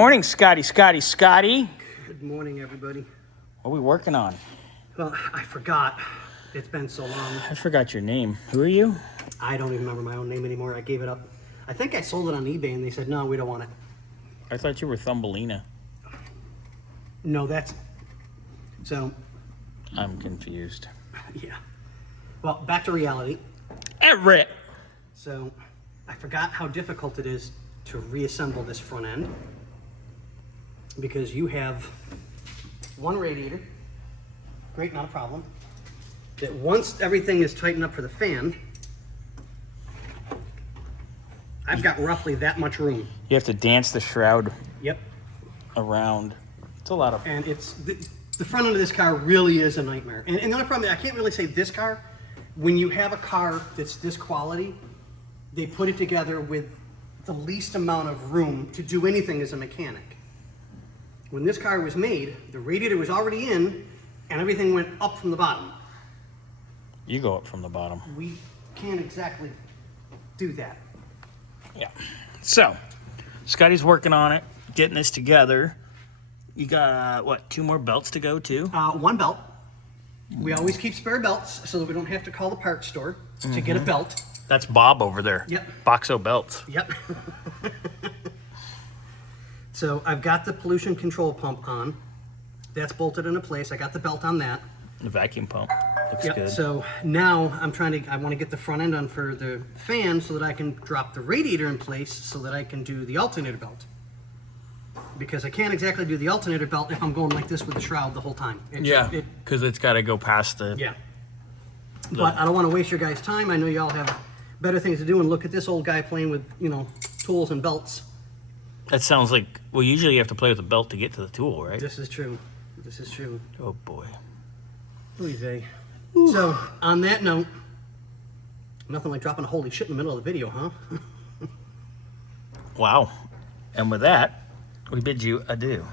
Morning, Scotty. Good morning, everybody. What are we working on? Well, I forgot. It's been so long. I forgot your name. Who are you? I don't even remember my own name anymore. I gave it up. I think I sold it on eBay and they said, no, we don't want it. I thought you were Thumbelina. No, that's... So... I'm confused. Yeah. Well, back to reality. Everett! So, I forgot how difficult it is to reassemble this front end. Because you have one radiator. Great, not a problem. That once everything is tightened up for the fan, I've got roughly that much room. You have to dance the shroud Yep. around. It's a lot of... And it's the front end of this car really is a nightmare. And the only problem, I can't really say this car. When you have a car that's this quality, they put it together with the least amount of room to do anything as a mechanic. When this car was made, the radiator was already in, and everything went up from the bottom. You go up from the bottom. We can't exactly do that. Yeah. So, Scotty's working on it, getting this together. You got, what, 2 more belts to go, too? One belt. We always keep spare belts so that we don't have to call the parts store to get a belt. That's Bob over there. Yep. Boxo belts. Yep. So I've got the pollution control pump on. That's bolted into place. I got the belt on that. The vacuum pump. Looks Yep. good. So now I want to get the front end on for the fan so that I can drop the radiator in place so that I can do the alternator belt. Because I can't exactly do the alternator belt if I'm going like this with the shroud the whole time. Yeah, because it's got to go past the... Yeah. But I don't want to waste your guys' time. I know y'all have better things to do and look at this old guy playing with, tools and belts. That sounds like... Well, usually you have to play with a belt to get to the tool, right? This is true. This is true. Oh, boy. Oy vey. So, on that note, nothing like dropping a holy shit in the middle of the video, huh? Wow. And with that, we bid you adieu.